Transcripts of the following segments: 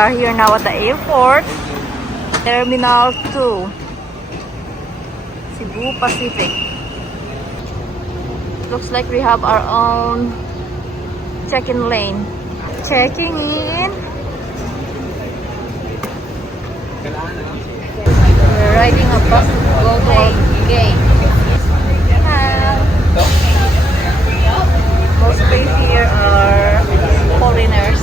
are here now at the airport, Terminal 2, Cebu Pacific. Looks like we have our own check-in lane. Checking in. We're riding a bus to go to our gate. Mostly here are foreigners.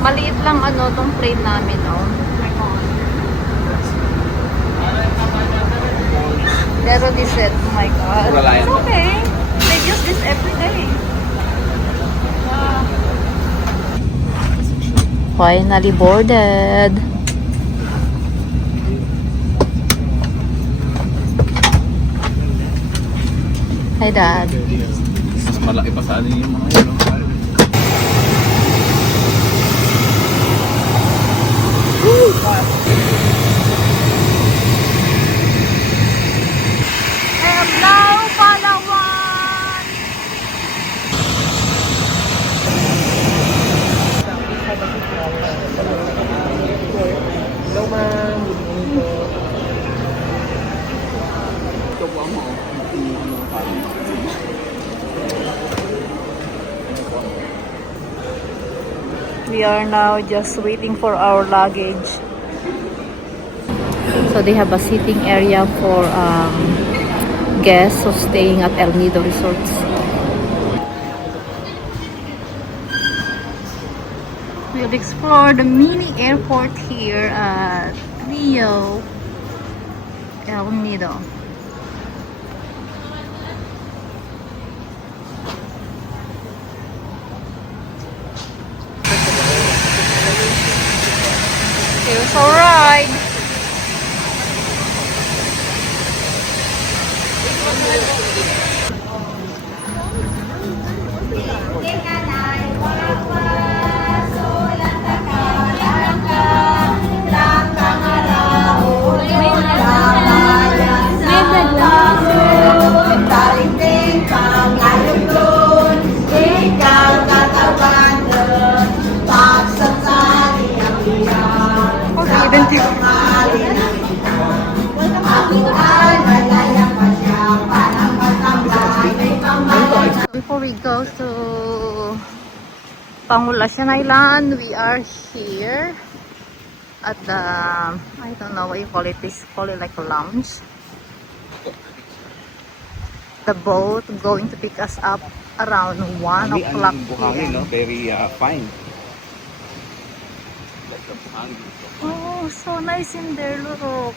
Maliit lang tong plane namin, oh. Pero this it, oh my god. It's okay. They use this every day. Finally boarded. Hi, Dad. Mas malaki pa sa atin yung mga yun. Hello, Palawan! Hello, ma'am. Ito po ang mga We are now just waiting for our luggage. So they have a sitting area for guests who staying at El Nido Resorts. We'll explore the mini airport here at Rio El Nido. Here's our ride. Before we go to Pangulasyan Island, we are here at the, I don't know what you call it, this call it like a lounge. The boat going to pick us up around 1 o'clock buhangin, no? p.m. Very fine. Like the buhangin. Oh, so nice in there, look.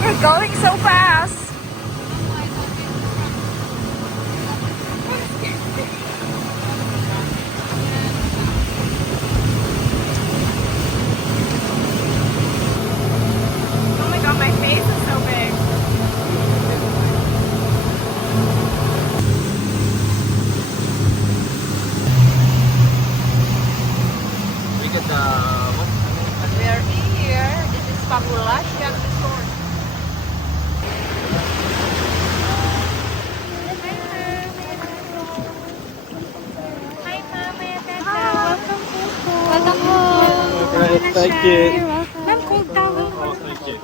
We're going so fast. Oh my god, my face is so big. We get the And we are here. This is Pangulasyan Resort. Welcome home. Right, thank you. Ma'am, cold towel. Oh, thank you.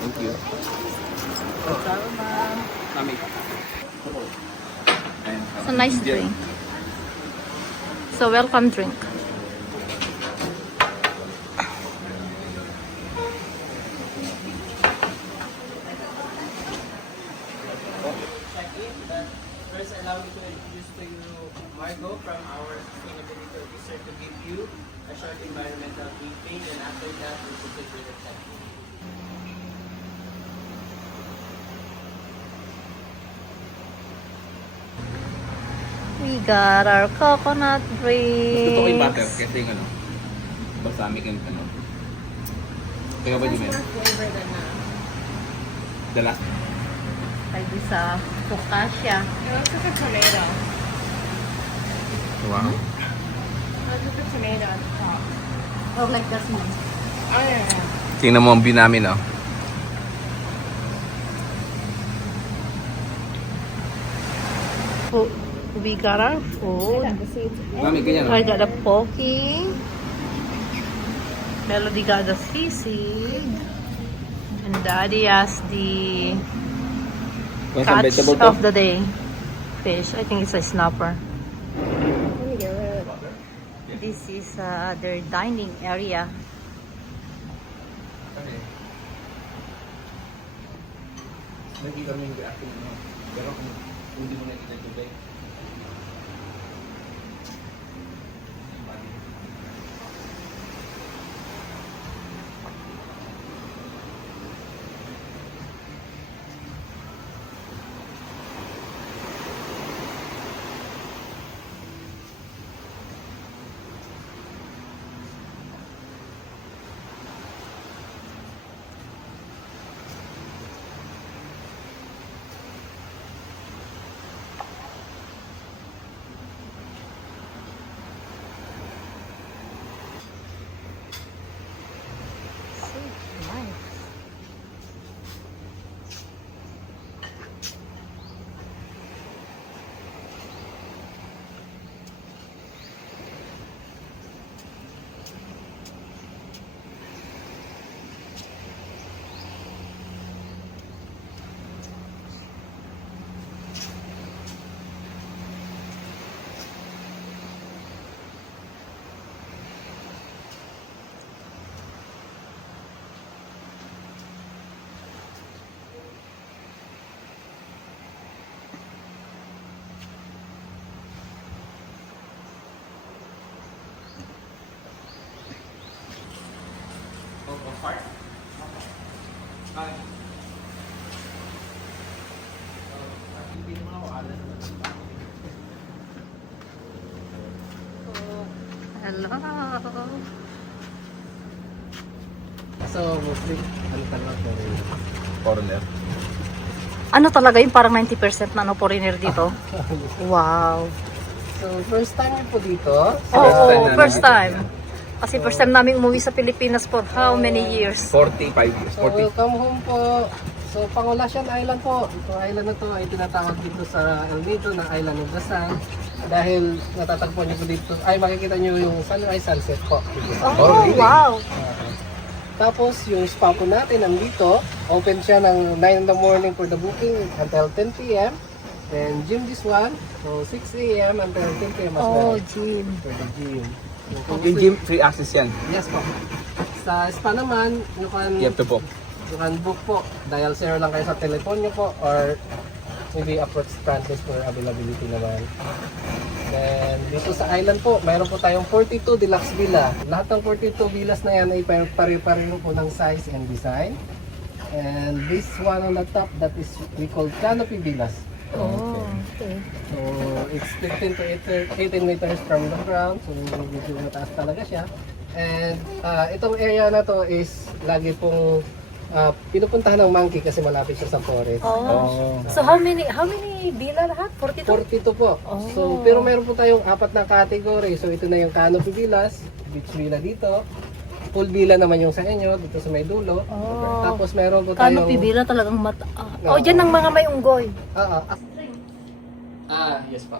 Thank you. Nami. It's a nice drink. So welcome drink. First, allow me to introduce to you Margot from our sustainability officer to give you a short environmental briefing, and after that, we'll proceed with the checking. We got our coconut Mas gusto ko yung butter drinks. kasi yung ano, balsamic yung ano. Kaya ba yun? flavor than The last. Pwede sa focaccia. Let's look at tomato. Wow. Let's look at tomato at the top. Oh, like this one. Oh, yeah. Tingnan mo ang view namin, oh. We got our food. Mami, ganyan, I oh. got a poke. Melody got the sisig. And Daddy has the Want some catch vegetable to? of the day. Fish. I think it's a snapper. Let me get rid of it. This is their dining area. Hindi kami yung reacting, no? Pero kung hindi mo nakikita yung tubig. So nice. Hello. So, mostly, ano talaga po rin? Foreigner. Ano talaga yung parang 90% na foreigner dito? Wow. So, first time niyo po dito? Oo, time first namin. time. Kasi first time namin umuwi sa Pilipinas for how many years? 45 years. So, 40. welcome home po. So, Pangulasyan Island po. Itong island na to ay tinatawag dito sa El Nido na Island of the Sun. Dahil natatagpuan niyo po dito, ay makikita niyo yung sunrise sunset po. Oh, wow. Tapos yung spa po natin nandito, open siya ng 9 in the morning for the booking until 10 p.m. Then gym this one, so 6 a.m. until 10 p.m. as Oh, well gym. for the gym. Yung gym, free access yan. Yes po. Sa spa naman, you You have to book. can book po. Dial 0 lang kayo sa telephone niyo po or maybe approach front desk for availability naman. Then dito sa island po, mayroon po tayong 42 deluxe villa. Lahat ng 42 villas na yan ay pare-pareho po ng size and design. And this one on the top, that is we call canopy villas. Oh, okay. So it's 15 to 18 meters from the ground. So medyo mataas talaga siya. And itong area na to is lagi pong pinupuntahan ng monkey kasi malapit siya sa forest. Oh. So how many villa lahat? 42? 42 po. Oh. So, pero meron po tayong 4 na category. So, ito na yung canopy villas, beach villa dito. Pool villa naman yung sa inyo, dito sa may dulo. Oh. Tapos meron po tayong... Canopy villa talagang Oh, dyan ang mga may unggoy. Yes pa.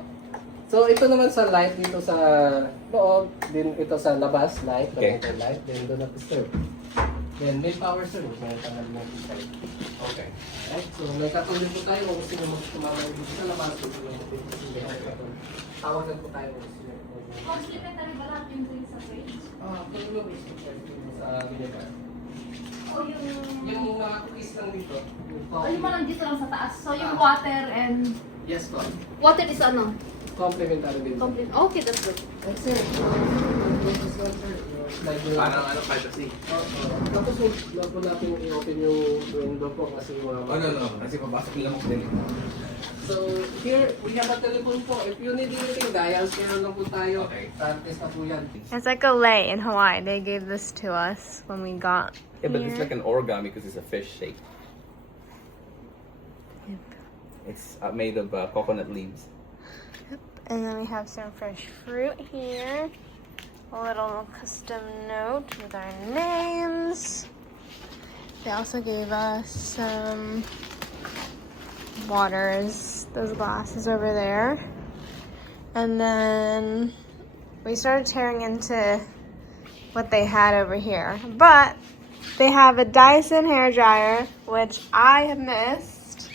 So, ito naman sa light dito sa loob, din ito sa labas, light, Okay. light, then do not disturb. Then may power service, may tangal mo dito. Okay. Right? So, nagkatulog po tayo kung gusto nyo magtumama dito sa labas. Tawagan po tayo kung gusto nyo. Complimentary ba lahat yung drinks sa fridge? Tulog is sa vinegar. O yung... Yung mga cookies lang dito. Yung O yung lang dito lang sa taas. So yung water and Yes po. Water is ano? Complimentary din. Complete. Okay, that's good. That's it. Like, Parang ano, privacy. tapos wag po natin i-open yung window po kasi mga Oh, no. Kasi papasok nila mo din. So, here, we have a telephone po. If you need anything, dial 0 lang po tayo. Okay. Practice na po yan. It's like a lei in Hawaii. They gave this to us when we got Yeah, but it's here. like an origami because it's a fish shape. Yep. It's made of coconut leaves. And then we have some fresh fruit here. A little custom note with our names. They also gave us some waters, those glasses over there. And then we started tearing into what they had over here. But they have a Dyson hairdryer, which I have missed.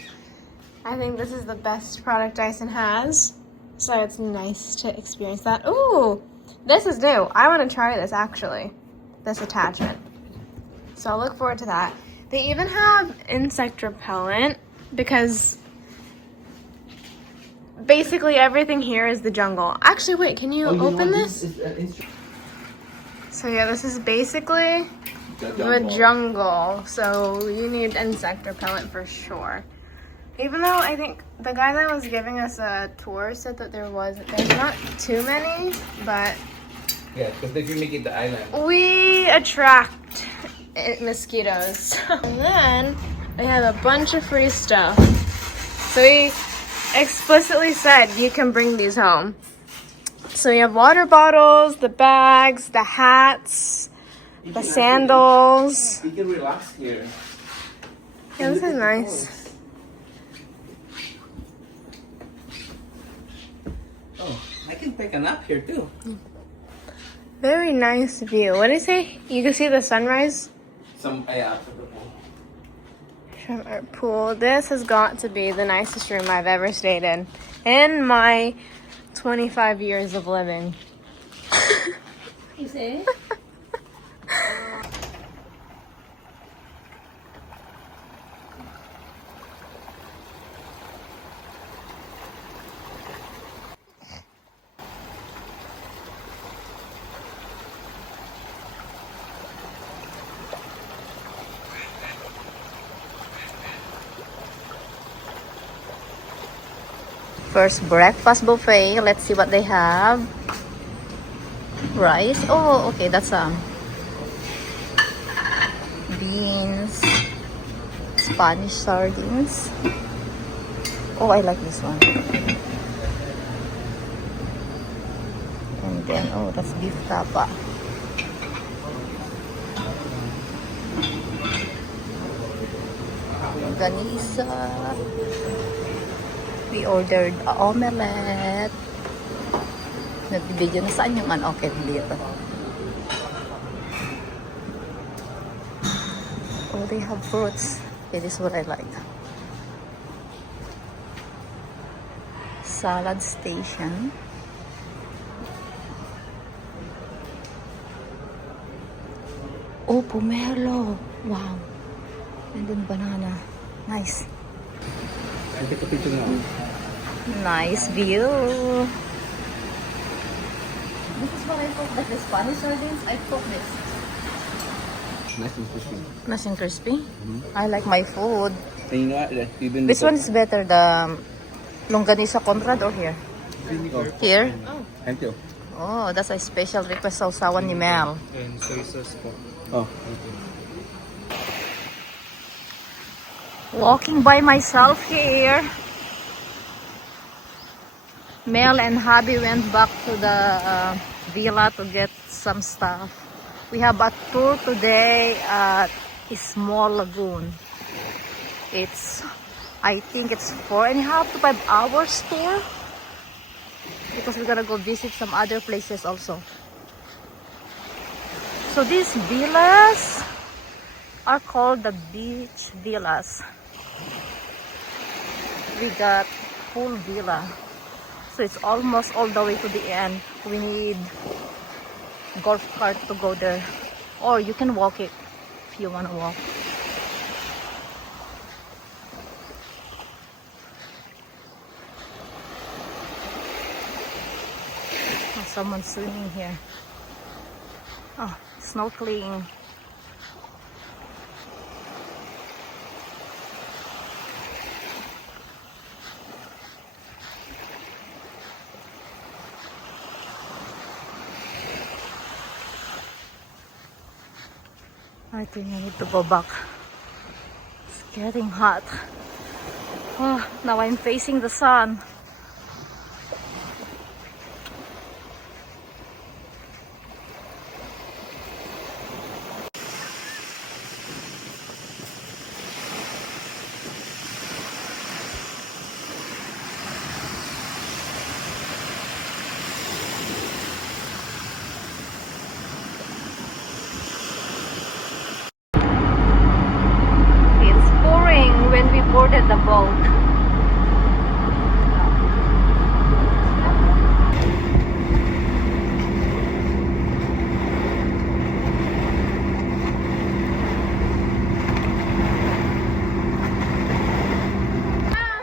I think this is the best product Dyson has. So it's nice to experience that. Ooh, this is new. I want to try this actually, this attachment. So I'll look forward to that. They even have insect repellent because basically everything here is the jungle. Actually, wait, can you open this? So yeah, this is basically the jungle. So you need insect repellent for sure. Even though I think the guy that was giving us a tour said that there's not too many, but Yeah, because if you make it the island. we attract mosquitoes. And then they have a bunch of free stuff. So he explicitly said you can bring these home. So we have water bottles, the bags, the hats, the sandals. You can relax here. Yeah, this is nice. Oh, I can take a nap here too. Very nice view. What did he say? You can see the sunrise After the pool. from our pool. This has got to be the nicest room I've ever stayed in my 25 years of living. You see? First breakfast buffet. Let's see what they have. Rice. Oh, okay, that's beans, Spanish sardines. Oh, I like this one. And then, oh, that's beef tapa. Ganisa. We ordered a omelette. Nag-video na saan yung okay dito. Oh, they have fruits. Okay, this is what I like. Salad station. Oh, pomelo. Wow. And then banana. Nice. I'll get a picture now. Nice view. This is what I thought, like the Spanish sardines. I thought this. Nice and crispy. Nice and crispy. I like my food. And you know what? Even This one is better, the longganisa Conrad or here? Here? Thank you. Oh, that's a special request sa usawan ni Mel. And soy sauce po. Oh. Walking by myself here. Mel and Hubby went back to the villa to get some stuff. We have a tour today at a small lagoon. I think it's 4.5 to 5 hours tour because we're gonna go visit some other places also. So these villas are called the beach villas. We got full villa. So it's almost all the way to the end. We need golf cart to go there. Or you can walk it if you want to walk. someone swimming here. Oh, snorkeling. I think I need to go back. It's getting hot. Oh, now I'm facing the sun. It's pouring when we boarded the boat.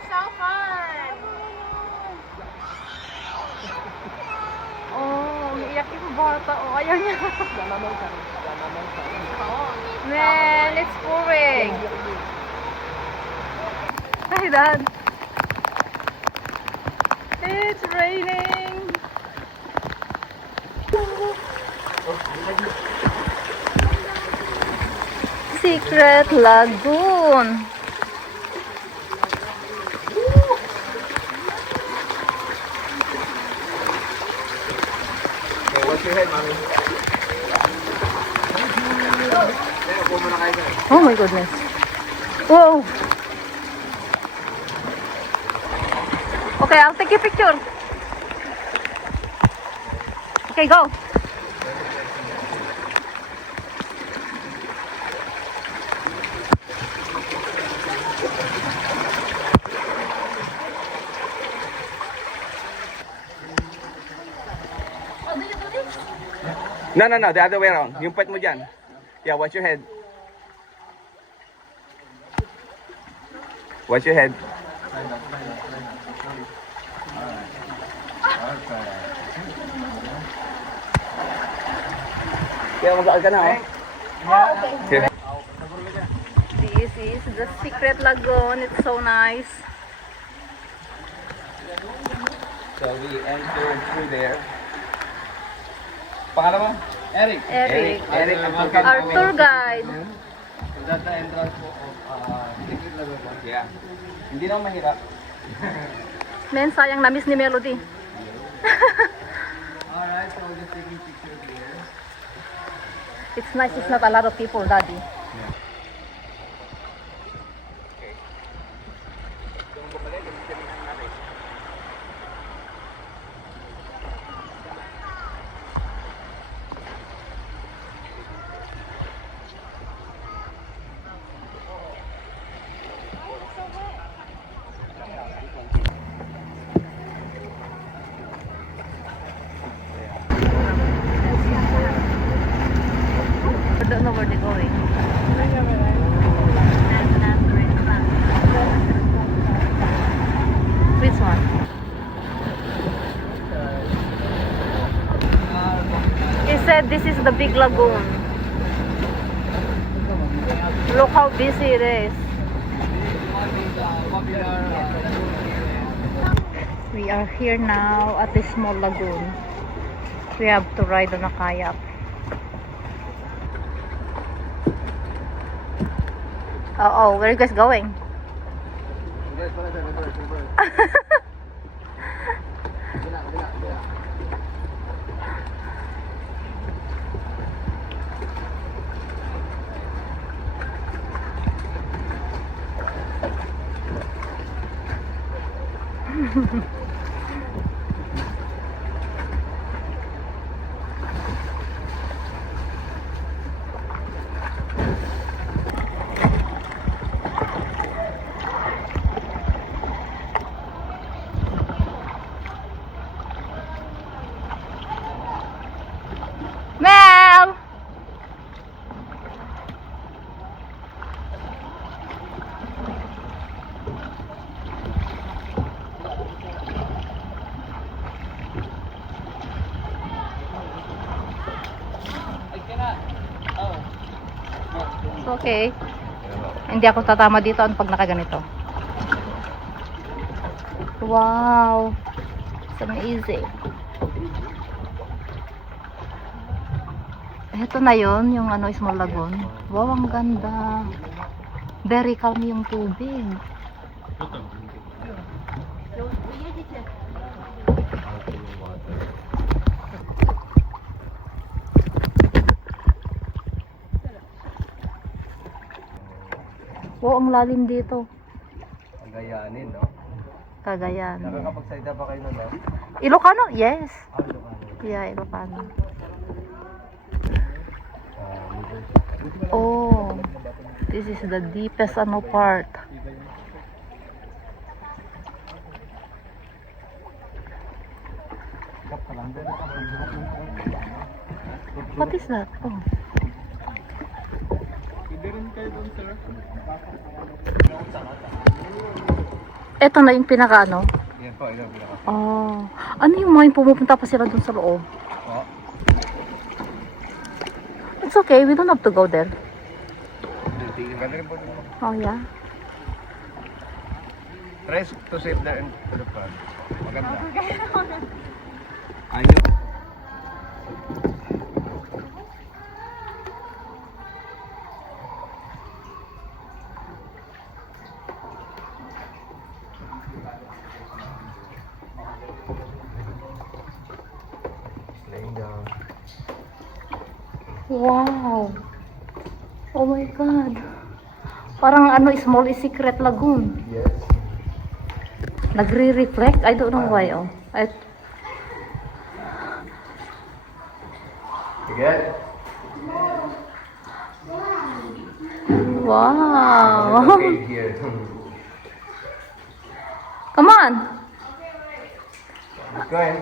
So fun! Oh, umiiyak yung bata. Oh, ayaw niya. Man, it's pouring. Hi, Dad. It's raining. Secret Lagoon. Okay, watch your head, mami. Kaya, upo muna kayo dyan. Oh my goodness. Whoa. Okay, I'll take a picture. Okay, go. No, no, no, the other way around. Yung pet mo dyan. Yeah, watch your head. Watch your head. Kaya mag-aal ka na, oh. Okay. This is the Secret Lagoon. It's so nice. So we enter through there. Pangalan mo? Eric. Eric. Eric, Our tour guide. That's the entrance po of Secret Lagoon po. Yeah. Hindi naman mahirap. Men, sayang na-miss ni Melody. Alright, so we're just taking pictures here. It's nice. It's not a lot of people, Daddy. I don't know where they're going. Which one? He said this is the big lagoon. Look how busy it is. We are here now at the small lagoon. We have to ride on a kayak. Oh, where are you guys going? Mel! Okay. Hindi ako tatama dito pag nakaganito. Wow. It's amazing. Ito na yon yung ano, Small Lagoon. Wow, ang ganda. Very calm yung tubig. Wow, ang lalim dito. Ang gayanin, no? Cagayan. Nakakapagsalita pa kayo nun, no? Ilocano? Yes. Ilocano. Yeah, Ilocano. Oh, this is the deepest ano part. What is that? Oh. Ito na yung pinaka ano? Yan po, ito pinaka. Oh. Ano yung mga yung pumupunta pa sila dun sa loob? Oh. It's okay, we don't have to go there. Ganda rin po dito. Oh yeah. Try to save there and to the front. Maganda. Ayun. Laying down. Wow. Oh my God. Parang ano, Small Secret Lagoon. Yes. Nagre-reflect? I don't know why. Oh. Again. Wow. Okay, here. Come on. Keep going.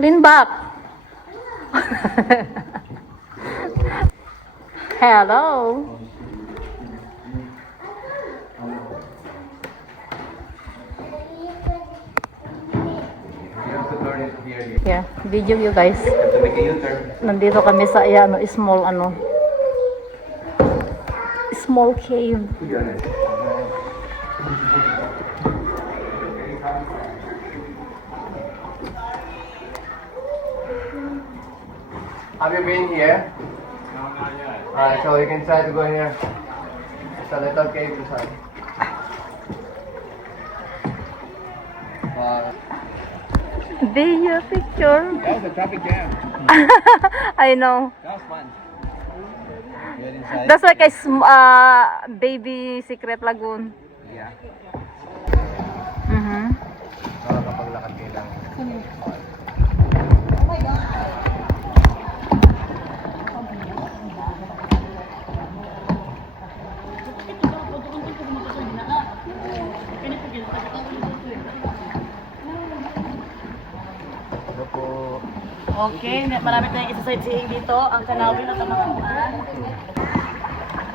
Lean back. Hello. You have to turn it here. Yeah, video you guys. You have to make a U-turn. Nandito kami sa ano, small cave. Have you been here? No, not yet. Alright, so you can try to go in here. It's a little cave inside. Video picture. That was a traffic jam. I know. That was fun. Get inside. That's like a baby secret lagoon. Yeah. Mhm. Nakakapaglakad kayo lang. Ano po? Okay, marami tayong isa-sightseeing dito. Ang Tanawin at Tamakuan.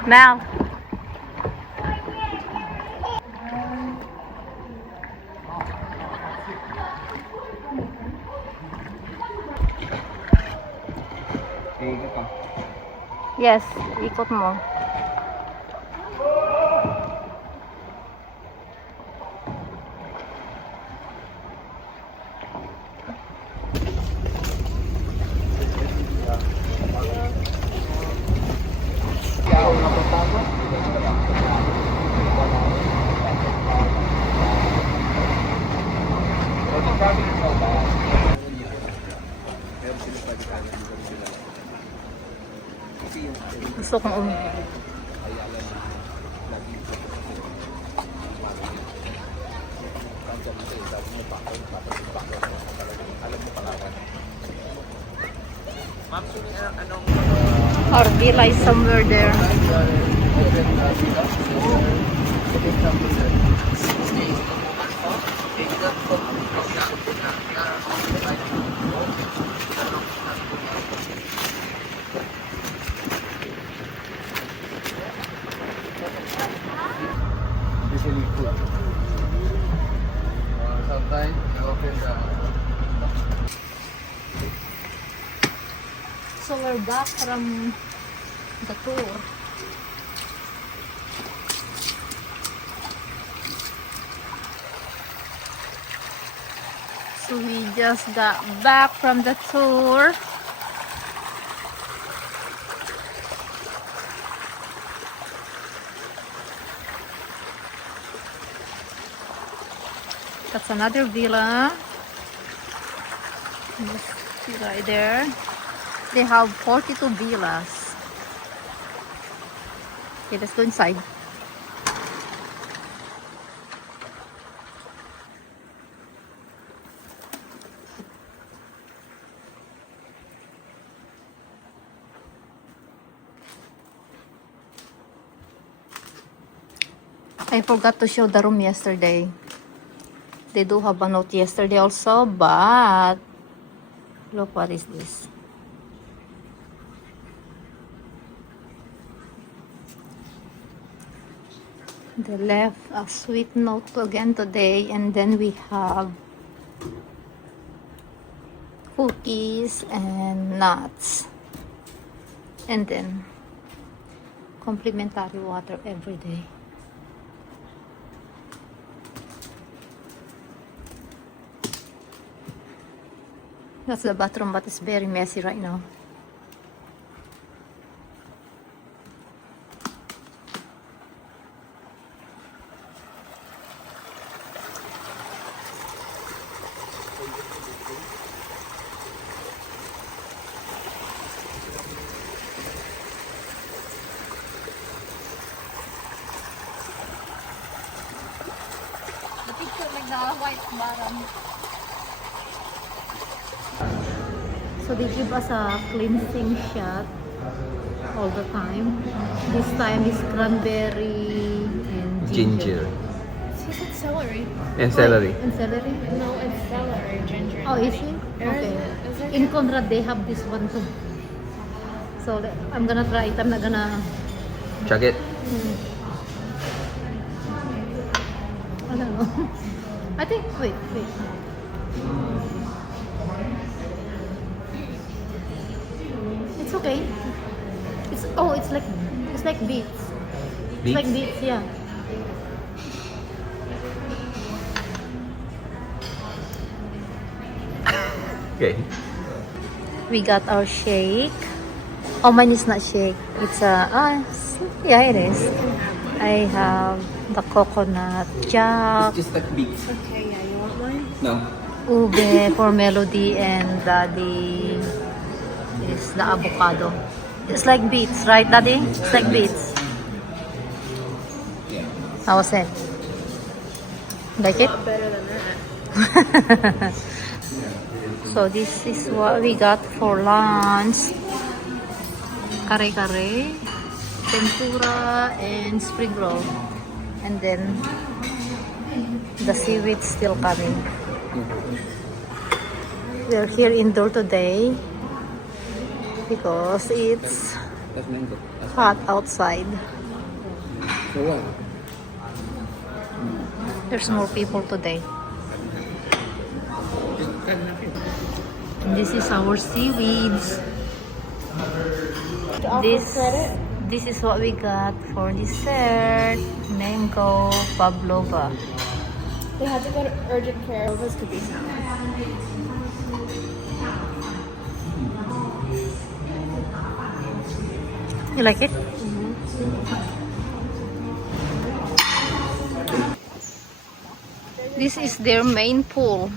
Now. Ikot pa. Yes, ikot mo. Gusto kong Our villa is somewhere there. Usually food. Sometimes you open the... So we're we're back from the tour. So we just got back from the tour. That's another villa. Just right there. They have 42 villas. Okay, let's go inside. I forgot to show the room yesterday. They do have a note yesterday also, but look what is this. They left a sweet note again today, and then we have cookies and nuts, and then complimentary water every day. That's the bathroom, but it's very messy right now. The picture like the white bottom. So they give us a cleansing shot all the time. This time is cranberry and ginger. She said celery. And celery. And celery? No, it's celery, ginger. Oh, is it? Okay. In Conrad, they have this one too. So I'm gonna try it. I'm not gonna... Chug it. I don't know. I think, wait. It's okay. It's like beets. It's like beets, yeah. Okay. We got our shake. Oh, mine is not shake. It's yeah, it is. I have the coconut jack, Just like beets. Okay, yeah, you want one? No. ube for Melody, and Daddy is the avocado. It's like beets, right, Daddy? It's like beets. Yeah. How was it? Like it? Better than that. So this is what we got for lunch. Kare-kare, tempura, and spring roll. And then the seaweed still coming. We're here indoor today because it's That's mango. That's hot outside. so what? There's more people today. Just cut it up here. And this is our seaweeds. To offer credit? This is what we got for dessert. Mango pavlova. They had to go to urgent care. This could be sound. You like it? This is their main pool.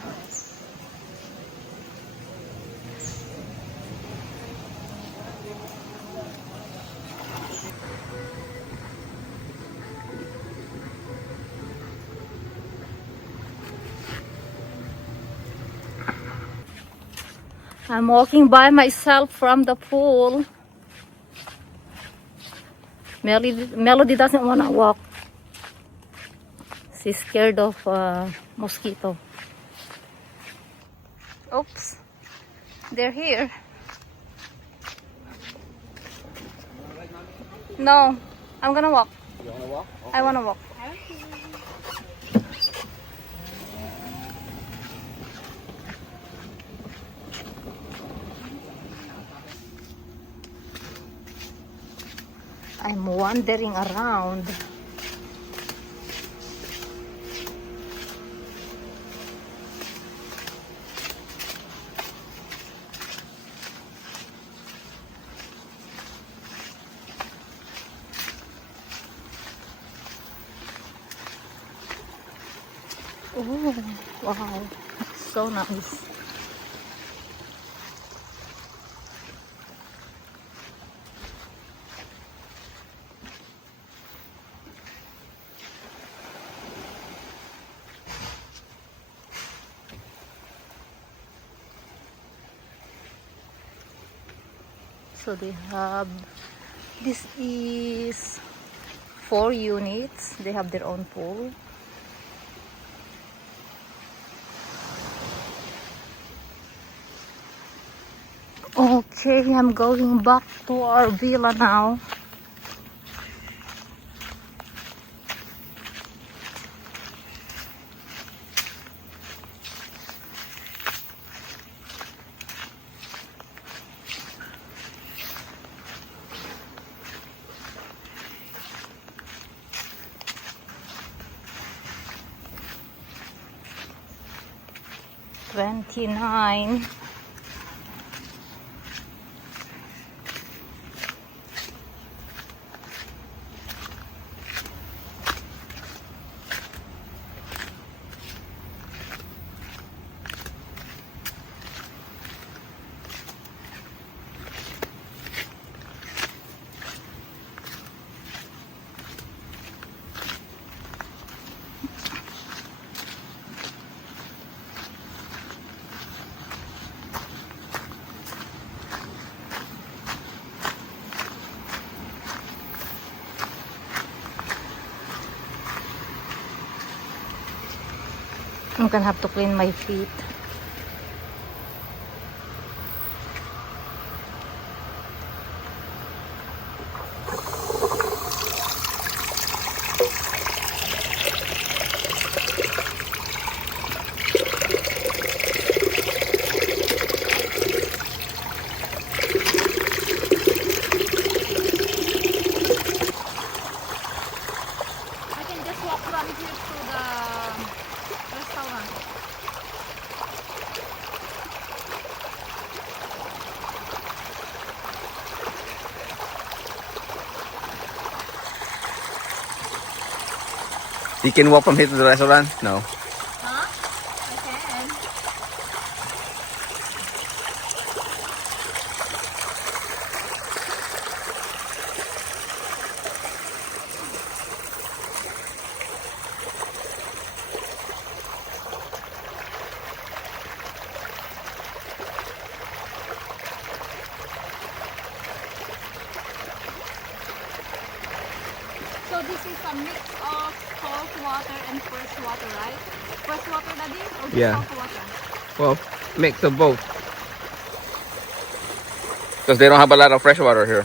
I'm walking by myself from the pool. Melody doesn't want to walk. She's scared of mosquito. Oops, they're here. No, I'm gonna walk. You wanna walk? I wanna walk. wandering around. Oh, wow. So nice. So they have, this is 4 units. They have their own pool. Okay, I'm going back to our villa now. $29. I'm gonna have to clean my feet. I can just walk from here to the restaurant. You can walk from here to the restaurant? No. Huh? I can. So this is a mix of salt water and fresh water, right? Fresh water, Daddy? Or just Yeah. salt water? Well, mix of both. Because they don't have a lot of fresh water here.